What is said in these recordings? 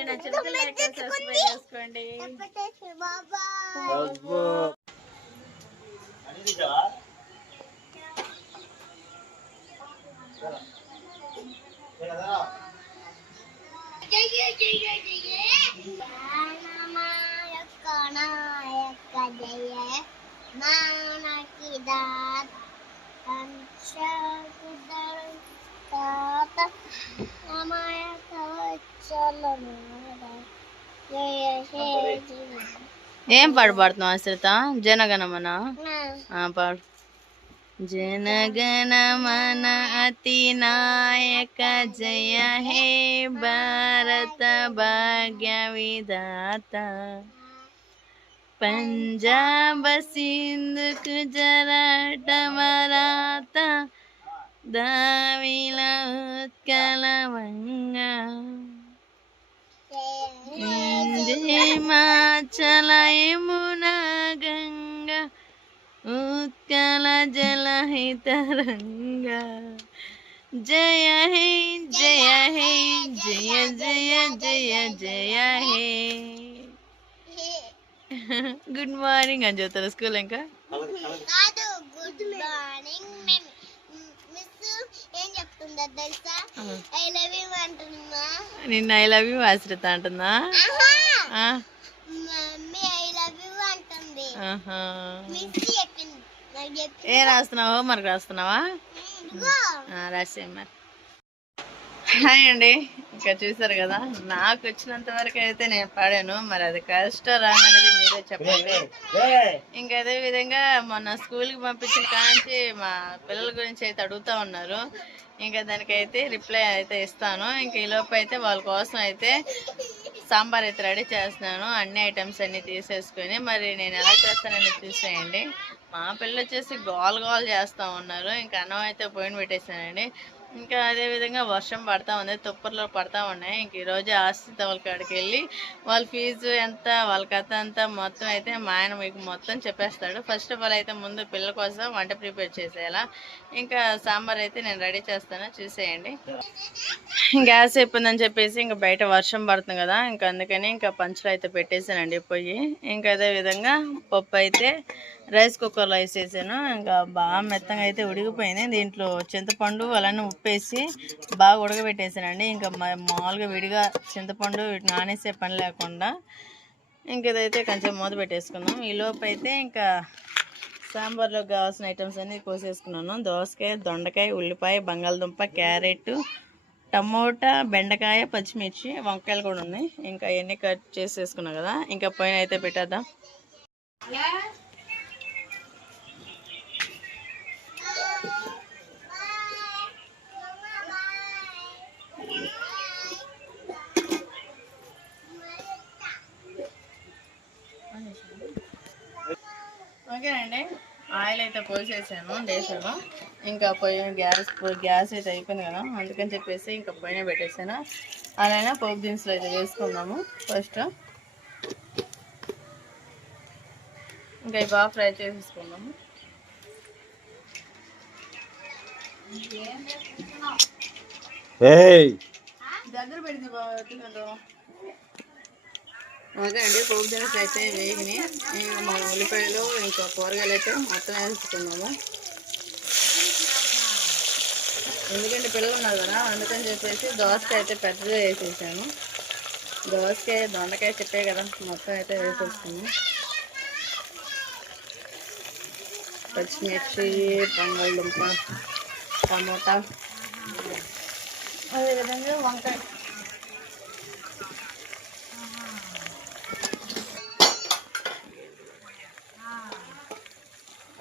Video నచ్చినట్లయితే like and subscribe చేసుకోండి. ఏం పాడు పాడుతున్నావు అశ్రిత? జనగణమన పాడు. जनगणमन अतिनायक जय हे भारत भाग्य विधाता पंजाब सिंधु गुजरात मराठा द्राविड़ उत्कल गंगा हिमाचल यमुना गंगा उत्कल जलहितरंगा जय हे जय हे जय जय जय जय हे. గుడ్ మార్నింగ్ అని చెప్తారు స్కూల్ ఇంకా. గుడ్ మార్నింగ్ ఏం చెప్తుందా తెలుసా? ఐ లవ్ యు అంటున్నా. నిన్న ఐ లవ్ యు ఆశ్రిత అంటుందా? మమ్మీ ఐ లవ్ యు అంటుంది. ఏ రాస్తున్నావు? హోంవర్క్ రాస్తున్నావా? రాసే మరి. హాయ్ అండి, ఇంకా చూసారు కదా, నాకు వచ్చినంత వరకు అయితే నేను పాడాను. మరి అది కష్టం రాననేది మీరే చెప్పండి. ఇంకా అదే విధంగా మొన్న స్కూల్కి పంపించిన కాంచి మా పిల్లల గురించి అయితే అడుగుతూ ఉన్నారు. ఇంకా దానికైతే రిప్లై అయితే ఇస్తాను. ఇంకా ఈలోపు అయితే వాళ్ళ కోసం అయితే సాంబార్ అయితే రెడీ చేస్తున్నాను. అన్ని ఐటమ్స్ అన్నీ తీసేసుకొని మరి నేను ఎలా చేస్తానని చూసేయండి. మా పిల్లలు వచ్చేసి గోల్ చేస్తూ ఉన్నారు. ఇంకా అన్నం అయితే పోయిన పెట్టేసానండి. ఇంకా అదేవిధంగా వర్షం పడతా ఉంది, తుప్పర్లో పడతా ఉన్నాయి. ఇంక ఈరోజు ఆశ్రిత వాళ్ళ కాడికి వెళ్ళి వాళ్ళ ఫీజు ఎంత, వాళ్ళ కథ అంతా మొత్తం అయితే మా ఆయన మీకు మొత్తం చెప్పేస్తాడు. ఫస్ట్ ఆఫ్ ఆల్ అయితే ముందు పిల్లల కోసం వంట ప్రిపేర్ చేసేయాలా. ఇంకా సాంబార్ అయితే నేను రెడీ చేస్తాను, చూసేయండి. గ్యాస్ అయిపోయిందని చెప్పేసి ఇంకా బయట వర్షం పడుతుంది కదా, ఇంకా అందుకని ఇంకా పంచులు అయితే పెట్టేసానండి పొయ్యి. ఇంకా అదేవిధంగా పప్పు అయితే రైస్ కుక్కర్లో వేసేసాను. ఇంకా బాగా మెత్తగా అయితే ఉడికిపోయింది. దీంట్లో చింతపండు అలానే ఉప్పేసి బాగా ఉడకబెట్టేసానండి. ఇంకా మామూలుగా విడిగా చింతపండు వీటిని నానేసే పని లేకుండా ఇంక ఇదైతే కొంచెం మూత పెట్టేసుకున్నాం. ఈ లోపు అయితే ఇంకా సాంబార్లోకి కావాల్సిన ఐటమ్స్ అన్నీ కోసేసుకున్నాను. దోసకాయ, దొండకాయ, ఉల్లిపాయ, బంగాళదుంప, క్యారెట్, టమోటా, బెండకాయ, పచ్చిమిర్చి, వంకాయలు కూడా ఉన్నాయి. ఇంకా అవన్నీ కట్ చేసేసుకున్నాం కదా, ఇంకా పైన అయితే పెట్టేద్దాం. ఓకేనండి, ఆయిల్ అయితే పోసేసాను డేసాను. ఇంకా గ్యాస్ అయితే అయిపోయింది కదా, అందుకని చెప్పేసి ఇంకా పొయ్యిన పెట్టేసాను. అలానే పోపు దినుసులు అయితే వేసుకుందాము. ఫస్ట్ ఇంకా ఇవి బాగా ఫ్రై చేసేసుకుందాము. దగ్గర పెడితే బాగుంటుందో. ఓకే అండి, పోపు దినుసులు అయితే వేగినాయి. ఇంకా మా ఉల్లిపాయలు ఇంకా కూరగాయలు అయితే మొత్తం వేసుకున్నాము. ఎందుకంటే పిల్లలు ఉన్నారు కదా, అందుకని చెప్పేసి దోసకాయ అయితే పెద్దగా వేసేసాను. దోసకాయ, దొండకాయ చెప్పే కదా, మొత్తం అయితే వేసేసుకున్నాము. పచ్చిమిర్చి, బంగాళదుంప, టమోటా, అదేవిధంగా వంకాయ.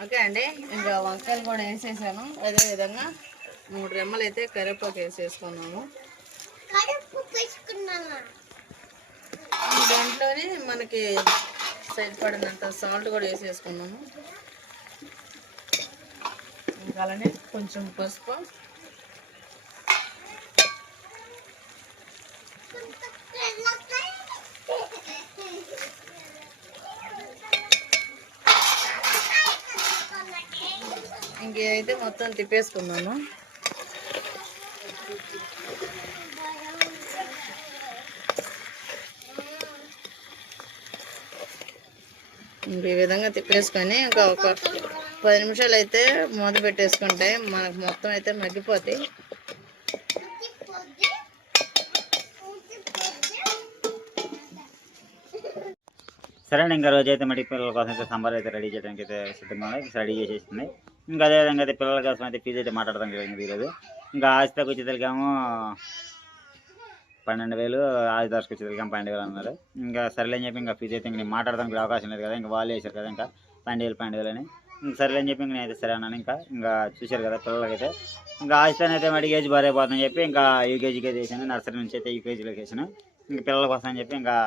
ఓకే అండి, ఇంకా వంకాయలు కూడా వేసేసాను. అదేవిధంగా 3 రెమ్మలు అయితే కరివేపాకు వేసేసుకున్నాము. దాంట్లోనే మనకి సరిపడినంత సాల్ట్ కూడా వేసేసుకున్నాము. ఇంకా అలానే కొంచెం పసుపు, ఇంకైతే మొత్తం తిప్పేసుకున్నాను. ఈ విధంగా తిప్పేసుకొని ఇంకా ఒక 10 నిమిషాలు అయితే మూత పెట్టేసుకుంటే మనకు మొత్తం అయితే మగ్గిపోతాయి. సరే అండి, ఇంకా రోజు అయితే మట్టి పిల్లల కోసం అయితే సాంబార్ అయితే రెడీ చేయడానికి అయితే సిద్ధంగా ఉన్నాయి, రెడీ చేసేసింది. ఇంకా అదేవిధంగా అయితే పిల్లల కోసం అయితే ఫీజు అయితే మాట్లాడదాం జరిగింది ఈరోజు. ఇంకా ఆస్తికి వచ్చేసరికేమో 12,000, ఆదిదాస్కి వచ్చేసరికేమో 12,000 అన్నారు. ఇంకా సరేలేని చెప్పి ఇంకా ఫీజు అయితే ఇంక నేను మాట్లాడడానికి అవకాశం లేదు కదా, ఇంకా వాళ్ళు వేసారు కదా ఇంకా 12,000 అని. ఇంకా సరేలేని చెప్పి ఇంక నేనైతే సరే అన్నాను. ఇంకా చూశారు కదా పిల్లలకైతే ఇంకా ఆస్తిని అయితే మటుకు ఏజ్ బారైపోతుందని చెప్పి ఇంకా యూకేజీకి అయితే వేసాను, నర్సరీ నుంచి అయితే యూకేజీలోకి వేసాను. ఇంకా పిల్లల కోసం అని చెప్పి ఇంకా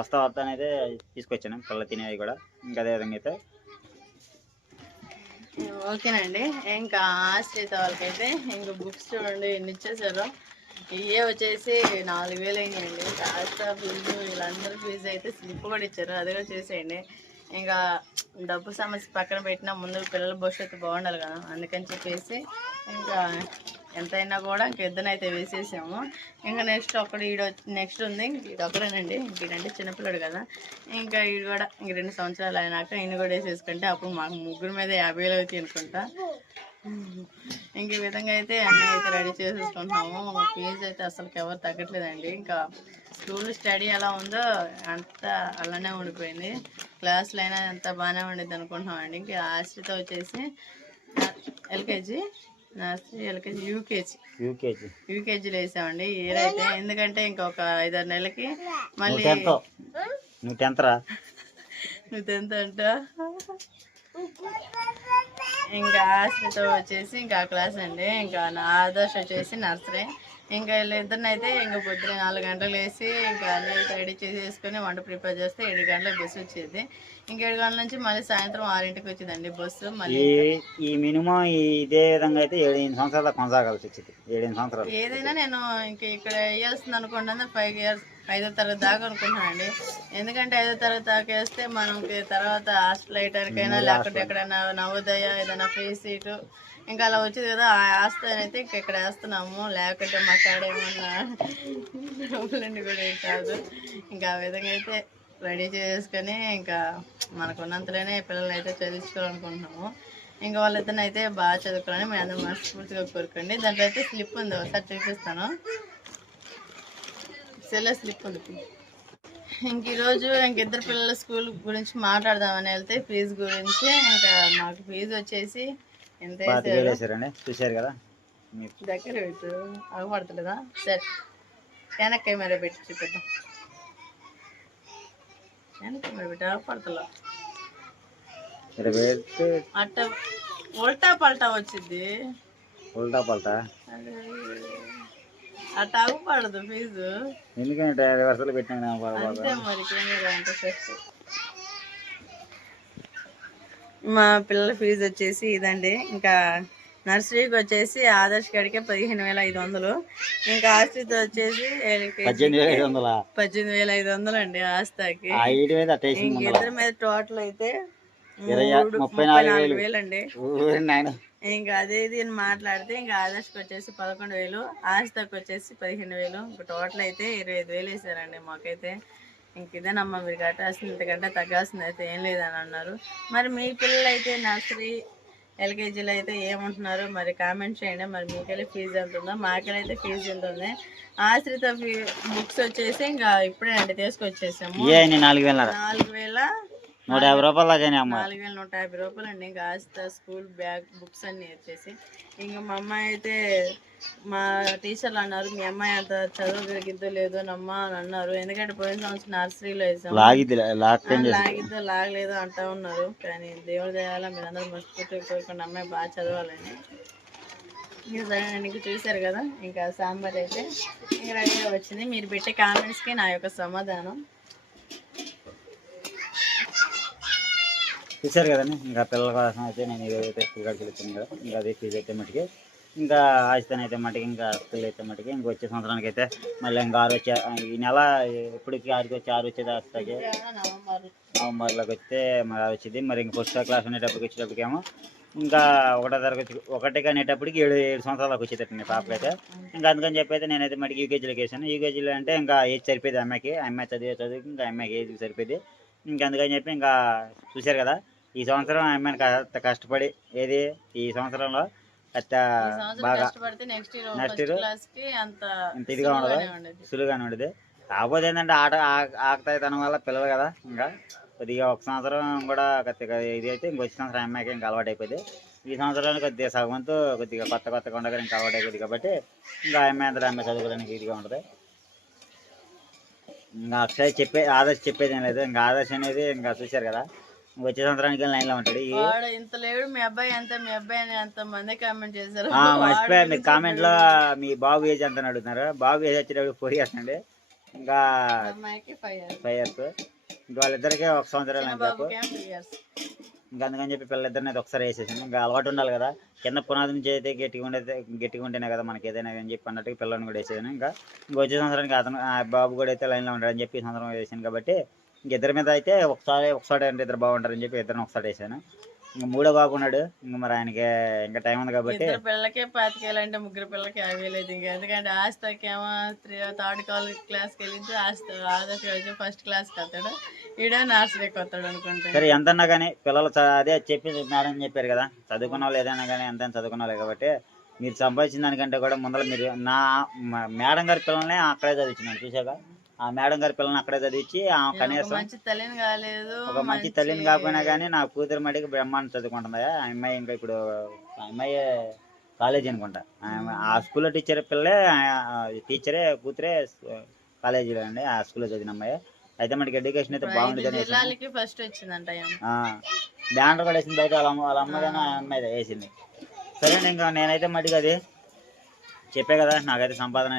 వస్తా అయితే తీసుకొచ్చాను పిల్లలు తినేవి కూడా. ఇంకా అదేవిధంగా అయితే ఓకేనండి. ఇంకా ఆశ్రిత వాళ్ళకైతే ఇంకా బుక్స్ చూడండి ఎన్ని ఇచ్చేసారో. ఇవే వచ్చేసి 4,000 అయినాయండి. ఆస్తా ఫీజు వీళ్ళందరూ ఫీజు అయితే స్లిప్ కూడా ఇచ్చారు, అది కూడా చూసేయండి. ఇంకా డబ్బు సమస్య పక్కన పెట్టినా ముందు పిల్లల భవిష్యత్తు బాగుండాలి కదా, అందుకని చెప్పేసి ఇంకా ఎంతైనా కూడా ఇంక ఇద్దరినైతే వేసేసాము. ఇంకా నెక్స్ట్ నెక్స్ట్ ఉంది ఇదొక్కడేనండి. ఇంకేంటంటే చిన్నపిల్లడు కదా, ఇంకా వీడు కూడా ఇంక 2 సంవత్సరాలు అయినాక ఈయన కూడా వేసేసుకుంటే అప్పుడు మాకు ముగ్గురు మీద 50,000 అవుతాయి అనుకుంటా. ఇంక ఈ విధంగా అయితే అన్నీ అయితే రెడీ చేసేసుకుంటున్నాము. ఫీజు అయితే అసలుకి ఎవరు తగ్గట్లేదండి. ఇంకా స్కూల్ స్టడీ ఎలా ఉందో అంత అలానే ఉండిపోయింది. క్లాసులు అయినా ఎంత బాగానే ఉండేది అనుకుంటున్నామండి. ఇంకా ఆశ్రిత వచ్చేసి ఎల్కేజీ, నర్సరీ, ఎల్కేజీ, యూకేజీలో వేసామండి ఇయర్ అయితే. ఎందుకంటే ఇంకొక 5-6 నెలలకి మళ్ళీ నువ్వు 10th అంట. ఇంకా ఆశ్రిత వచ్చేసి ఇంకా క్లాస్ అండి. ఇంకా నా ఆదర్శ్ వచ్చేసి నర్సరీ. ఇంకా వీళ్ళిద్దరినైతే ఇంకా పొద్దున 4 గంటలు వేసి ఇంకా అన్నీ రెడీ చేసేసుకొని వంట ప్రిపేర్ చేస్తే 7 గంటలకు బస్సు వచ్చేది. ఇంక 7 గంటల నుంచి మళ్ళీ సాయంత్రం 6ంటికి వచ్చిందండి బస్సు. మళ్ళీ ఈ మినిమం ఇదే విధంగా అయితే 7-8 సంవత్సరాలు కొనసాగాల్సి వచ్చింది. 7-8 సంవత్సరాలు ఏదైనా నేను ఇంక ఇక్కడ వేయాల్సింది అనుకుంటున్నా 5 ఇయర్స్ 5వ తరగతి దాకా అనుకుంటున్నానండి. ఎందుకంటే 5వ తరగతి దాకా వేస్తే మనకి తర్వాత హాస్టల్ అయ్యటానికైనా లేకపోతే ఎక్కడైనా నవోదయ ఏదైనా ఫ్రీ సీటు ఇంకా అలా వచ్చేది కదా, ఆ ఆస్తి అయితే ఇంక ఇక్కడ వేస్తున్నాము. లేకపోతే మా కాడ ఏమన్నా డబ్బులన్నీ కూడా ఏం కాదు. ఇంకా ఆ విధంగా అయితే రెడీ చేసుకొని ఇంకా మనకున్నంతలోనే పిల్లల్ని అయితే చదివించుకోవాలనుకుంటున్నాము. ఇంకా వాళ్ళిద్దరిని అయితే బాగా చదువుకోవాలని మేము అందరూ మనస్ఫూర్తిగా కోరుకోండి. దాంట్లో అయితే స్లిప్ ఉంది, ఒకసారి చూపిస్తాను. సెల్లో స్లిప్ ఉంది. ఇంక ఈరోజు ఇద్దరు పిల్లల స్కూల్ గురించి మాట్లాడదామని వెళ్తే ఫీజు గురించి ఇంకా మాకు ఫీజు వచ్చేసి ఎంత చూసారు కదా, దగ్గర పెట్టు అగపడతలేదా? సరే వెనక్కి కెమెరా పెట్టి చూపిద్దాం. వెనక్కి కెమెరా పెట్టి అగపడతలా, అట్ట ఉల్టా పల్టా వచ్చింది. ఉల్టా పల్టా అట్ట అగపడదు ఫీజు, ఎందుకంటే రివర్సల్ పెట్టినా అంతే మరి. కెమెరా అంటే ఫస్ట్ మా పిల్లల ఫీజు వచ్చేసి ఇదండి. ఇంకా నర్సరీకి వచ్చేసి ఆదర్శ్ గడికే 15,500. ఇంకా ఆస్తితో వచ్చేసి 18,500 అండి ఆస్తాకి. ఇద్దరి మీద టోటల్ అయితే 34,000 అండి. ఇంకా అదే ఇది మాట్లాడితే ఇంకా ఆదర్శకి వచ్చేసి 11,000, ఆస్తాకి వచ్చేసి 15,000. ఇంకా టోటల్ అయితే 25,000 వేసారండి మాకైతే. ఇంక ఇదేనమ్మా మీరు కట్టాల్సింది, ఇంతకంటే తగ్గాల్సింది అయితే ఏం లేదని అన్నారు. మరి మీ పిల్లలు అయితే నర్సరీ ఎల్కేజీలో అయితే ఏమంటున్నారు మరి కామెంట్ చేయండి. మరి మీకెళ్ళి ఫీజు ఎంత ఉందో, మాకెళ్ళైతే ఫీజు ఎంత ఉంది. ఆశ్రిత బుక్స్ వచ్చేసి ఇంకా ఇప్పుడే అండి తీసుకొచ్చేసాము. 4,150 రూపాయలు, 4,150 రూపాయలు అండి. ఇంకా ఆస్త స్కూల్ బ్యాగ్ బుక్స్ అన్నీ వచ్చేసి. ఇంకా మా అమ్మాయి అయితే మా టీచర్లు అన్నారు మీ అమ్మాయి అంత చదవగలిగిద్దో లేదో నమ్మా అని అన్నారు. ఎందుకంటే పోయిన సంవత్సరం నర్సరీలో వేసాము, లాగిద్దో లాగలేదో అంటా ఉన్నారు. కానీ దేవుడి దయాల మీరందరూ మనస్ఫూర్తిగా కోరుకున్న అమ్మాయి బాగా చదవాలని. ఇంకా సరేనండి, ఇంకా చూశారు కదా ఇంకా సాంబార్ అయితే ఇంకా రెడీగా వచ్చింది. మీరు పెట్టే కామెంట్స్కి నా యొక్క సమాధానం. చూశారు కదండి. ఇంకా పిల్లల కోసం అయితే నేను ఏదైతే స్కూల్ కాడికి వెళ్తాను కదా, ఇంకా అదే ఫీజు అయితే మటుకి ఇంకా ఆస్తిని అయితే మటుకి ఇంకా స్కూల్ అయితే మటుకి ఇంకా వచ్చే సంవత్సరానికి అయితే మళ్ళీ ఇంకా 6 వచ్చే ఈ నెల ఎప్పటికి 6 వచ్చేది ఆస్తికి నవంబర్లోకి వస్తే మరి వచ్చింది. మరి ఇంక ఫస్ట్ క్లాస్ వచ్చేటప్పటికేమో ఇంకా 1వ తరగతి 1 అనేటప్పటికి 7 సంవత్సరాలకు వచ్చేటట్టు పాపకి అయితే. ఇంకా అందుకని చెప్పి అయితే నేనైతే మటుకి యూకేజీలోకి వేసాను. యూకేజీలో అంటే ఇంకా ఏజ్ సరిపోయింది అమ్మాయి చదివి ఇంకా అమ్మాయికి ఏజ్ సరిపోయింది. ఇంక అందుకని చెప్పి ఇంకా చూశారు కదా ఈ సంవత్సరం అమ్మాయిని కష్టపడి ఏది ఈ సంవత్సరంలో బాగా నెక్స్ట్ ఇయర్ ఇంత ఇదిగా ఉండదు, సులువుగానే ఉండదు. కాకపోతే ఏంటంటే ఆకతాయితనం వల్ల పిల్లలు కదా ఇంకా కొద్దిగా ఒక సంవత్సరం కూడా కొద్దిగా ఇది అయితే ఇంకొచ్చిన సంవత్సరం అమ్మాయికి ఇంకా అలవాటు అయిపోయింది. ఈ సంవత్సరానికి కొద్దిగా సగంతో కొద్దిగా కొత్తగా ఉండగా ఇంకా అలవాటు అయిపోయింది కాబట్టి ఇంకా అమ్మాయి అంతా అమ్మాయి చదువుకోవడానికి ఇదిగా ఉంటుంది. ఇంకా అక్షయ్ ఆదర్శ్ చెప్పేది ఏం లేదు. ఇంకా ఆదర్శ్ అనేది ఇంకా చూశారు కదా వచ్చే సంవత్సరానికి లైన్ లో ఉంటాడు. ఇంత లేడు మీ అబ్బాయి అని అంత మంది కామెంట్ చేశారు. మర్చిపోయా మీరు కామెంట్ లో మీ బాబు ఏజ్ ఎంత అడుగుతున్నారు. బాబు ఏజ్ వచ్చేటప్పుడు 4 years అండి. ఇంకా 5 years. ఇంకా వాళ్ళిద్దరికీ ఒక సంవత్సరం ఇంకా అందుకని చెప్పి పిల్లలిద్దరిని అయితే ఒకసారి వేసేసాను. ఇంకా అలవాటు ఉండాలి కదా కింద పునాది నుంచి అయితే గట్టిగా ఉంటేనే కదా మనకి ఏదైనా అని చెప్పి అన్నట్టు పిల్లల్ని కూడా వేసేసాను. ఇంకా వచ్చే సంవత్సరానికి అతను బాబు కూడా అయితే లైన్లో ఉంటాడని చెప్పి సంవత్సరం వేసాను కాబట్టి ఇద్దరి మీద అయితే ఒకసారి అంటే ఇద్దరు బాగుంటారని చెప్పి ఇద్దరిని ఒకసారి వేసాను. ఇంకా 3వ బాబు ఉన్నాడు. ఇంకా మరి ఆయనకి ఇంకా టైం ఉంది కాబట్టి పిల్లలకే 25 ఏళ్ళు అంటే 3 పిల్లలకి 50 లేదు. ఇంకా ఎందుకంటే ఆస్తకేమో 3rd క్లాస్కి వెళ్ళింది. ఆదర్శ ఫస్ట్ క్లాస్కి వస్తాడు, ఈడో నర్సరీకి వస్తాడు అనుకుంటా. సరే ఎంతన్నా కానీ పిల్లలు అదే చెప్పి మేడం చెప్పారు కదా చదువుకున్న వాళ్ళు ఏదైనా కానీ ఎంత చదువుకున్న వాళ్ళే కాబట్టి మీరు సంపాదించిన దానికంటే కూడా ముందర మీరు మేడం గారి పిల్లల్ని అక్కడే చదివించినాడు చూసాక ఆ మేడం గారి పిల్లల్ని అక్కడే చదివించి కనీసం ఒక మంచి తల్లిని కాకపోయినా కానీ నా కూతురు మడికి బ్రహ్మాండం చదువుకుంటుంది. ఆ అమ్మాయి ఇంకా ఇప్పుడు అమ్మాయి కాలేజీ అనుకుంటా. ఆ స్కూల్లో టీచరే కూతురే కాలేజీలో అండి. ఆ స్కూల్లో చదివిన అమ్మాయి అయితే మనకి ఎడ్యుకేషన్ అయితే బాగుంటుంది. ఫస్ట్ వచ్చిందంట బ్యానర్ కూడా వేసింది బయట వాళ్ళ అమ్మగానే ఆ అమ్మాయి వేసింది. సరేండి ఇంకా నేనైతే మటుకు అది చెప్పే కదా నాకైతే సంపాదన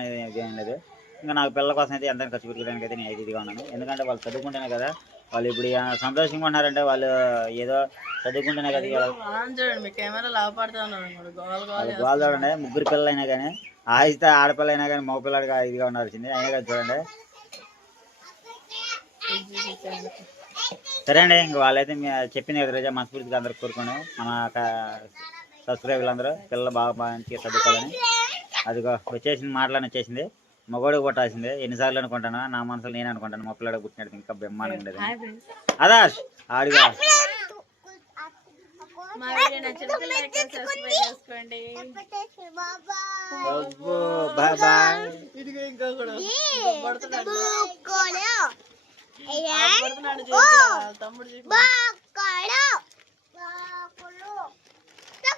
ఏం లేదు. ఇంకా నాకు పిల్లల కోసం అయితే ఎంత ఖర్చు పెట్టుకోవడానికి అయితే నేను ఇదిగా ఉన్నాను. ఎందుకంటే వాళ్ళు చదువుకుంటేనే కదా వాళ్ళు ఇప్పుడు సంతోషంగా ఉన్నారంటే వాళ్ళు ఏదో చదువుకుంటేనే కదా. వాళ్ళు చూడండి 3 పిల్లలు అయినా కానీ ఆయితే ఆడపిల్ల అయినా కానీ మగ పిల్లడిగా ఇదిగా ఉండాల్సింది అయినా కదా చూడండి. సరే అండి ఇంక వాళ్ళైతే చెప్పింది కదా రోజా మనస్ఫూర్తిగా అందరూ కోరుకోండి మన సబ్స్క్రైబర్లు అందరూ పిల్లలు బాగా మంచిగా చదువుకోవాలని. అదిగో వచ్చేసింది మగోడికి పుట్టాల్సిందే ఎన్నిసార్లు అనుకుంటాను నా మనసులో నేను అనుకుంటాను మా పిల్లడికి పుట్టినట్టు ఇంకా బ్రహ్మాండం ఉండేది. ఆదర్శ్ ఆడిగా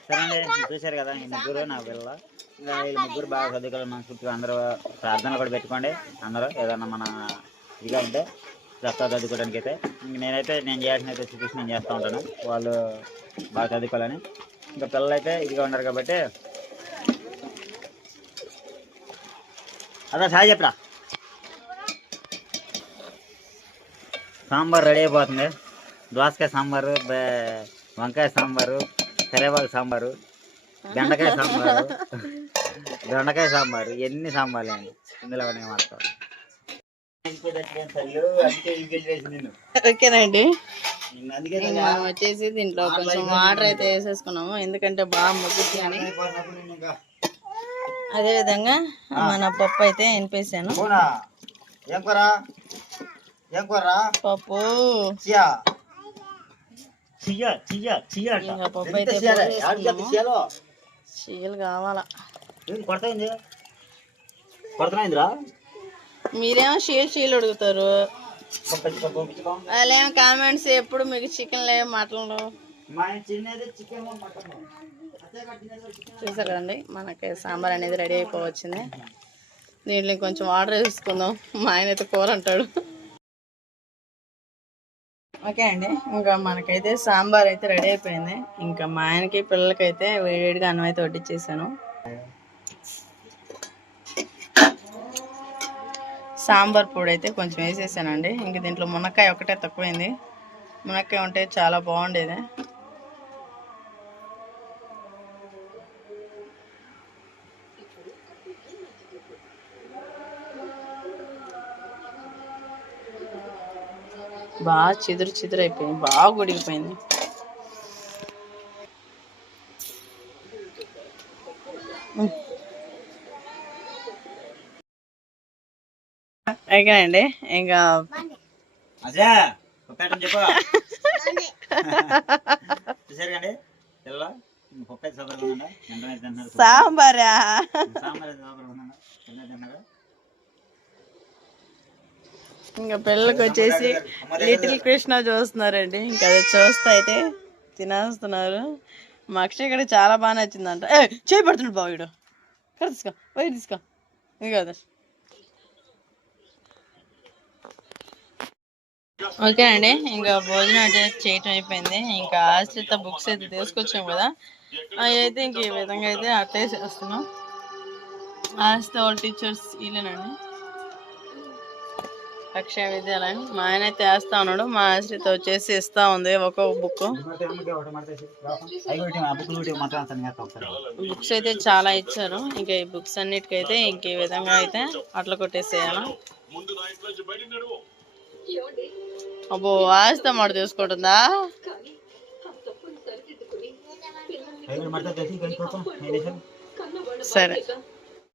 సరే చూశారు కదా ఈ ముగ్గురు నా పిల్లలు. ఇంకా వీళ్ళు ముగ్గురు బాగా చదువుకోవాలి మనస్ఫూర్తిగా అందరూ ప్రార్థనలు కూడా పెట్టుకోండి. అందరూ ఏదన్నా మన ఇదిగా ఉంటే చక్కగా చదువుకోవడానికి అయితే నేనైతే నేను చేయాల్సిన అయితే చూసి నేను చేస్తూ ఉంటాను వాళ్ళు బాగా చదువుకోవాలని. ఇంకా పిల్లలు అయితే ఇదిగా ఉన్నారు కాబట్టి అదా సాయి చెప్పరా. సాంబార్ రెడీ అయిపోతుంది. దోసకాయ సాంబారు, వంకాయ సాంబారు, కరివేపాకు సాంబారు, బెండకాయ సాంబారు, దొండకాయ సాంబారు, ఎన్ని సాంబార్లు అండి ఇందులో మాత్రం. ఓకేనండి వచ్చేసి దీంట్లో కొంచెం వాటర్ అయితే వేసేసుకున్నాము ఎందుకంటే బాగా మొగ్గుద్ది అని. అదేవిధంగా మన పప్పు అయితే ఎనిపేసాను. పప్పు పప్పు అయితే చీయలు కావాలా మీరేమో చీలు అడుగుతారు. వాళ్ళేమో కామెంట్స్ ఎప్పుడు మీకు చికెన్ లేవు మటన్లు చూసారు కదండి. మనకి సాంబార్ అనేది రెడీ అయిపోవచ్చింది. దీంట్లో కొంచెం వాటర్ వేసుకుందాం. మా ఆయన అయితే కూర అంటాడు. ఓకే అండి ఇంకా మనకైతే సాంబార్ అయితే రెడీ అయిపోయింది. ఇంకా మా ఆయనకి పిల్లలకైతే వేడిగా అన్నం అయితే వడ్డిచ్చేసాను. సాంబార్ పొడి అయితే కొంచెం వేసేసానండి. ఇంక దీంట్లో మునక్కాయ ఒకటే తక్కువైంది. మునక్కాయ ఉంటే చాలా బాగుండేది. బాగా చిదురు అయిపోయింది, బాగా ఉడికిపోయింది. ఓకేనండి ఇంకా పప్పు చెప్పు చూసారు కండి పిల్లలు పప్పు అయితే సూపర్గా ఉందా ఎంత తింటున్నారు సాంబారా సాంబార్ అయితే సూపర్గా ఉందా ఎంత తిన్నారు ఇంకా పిల్లలకి వచ్చేసి లిటిల్ కృష్ణ చూస్తున్నారండి ఇంకా అది చూస్తా అయితే తినేస్తున్నారు మా అక్షయ్ కూడా చాలా బాగా నచ్చిందంట చేయి పడుతున్నాడు బావుడు కర తీసుకో పోయి తీసుకో ఇది కదా ఓకే అండి ఇంకా భోజనం అయితే చేయటం అయిపోయింది ఇంకా ఆశ్రిత బుక్స్ అయితే తీసుకొచ్చాం కదా అవి అయితే ఇంక ఈ విధంగా అయితే అట్టే చేస్తున్నాం ఆశ్రిత వాళ్ళ టీచర్స్ వీళ్ళేనండి అక్షయ విద్యాలయం మా ఆయన అయితే వేస్తా ఉన్నాడు మా ఆశ్రిత వచ్చేసి ఇస్తా ఉంది ఒక్కొక్క బుక్ బుక్స్ అయితే చాలా ఇచ్చారు ఇంకా ఈ బుక్స్ అన్నిటికైతే ఇంక ఈ విధంగా అయితే అట్లా కొట్టేసేయాలి అబ్బో ఆస్తా మాట తీసుకుంటుందా సరే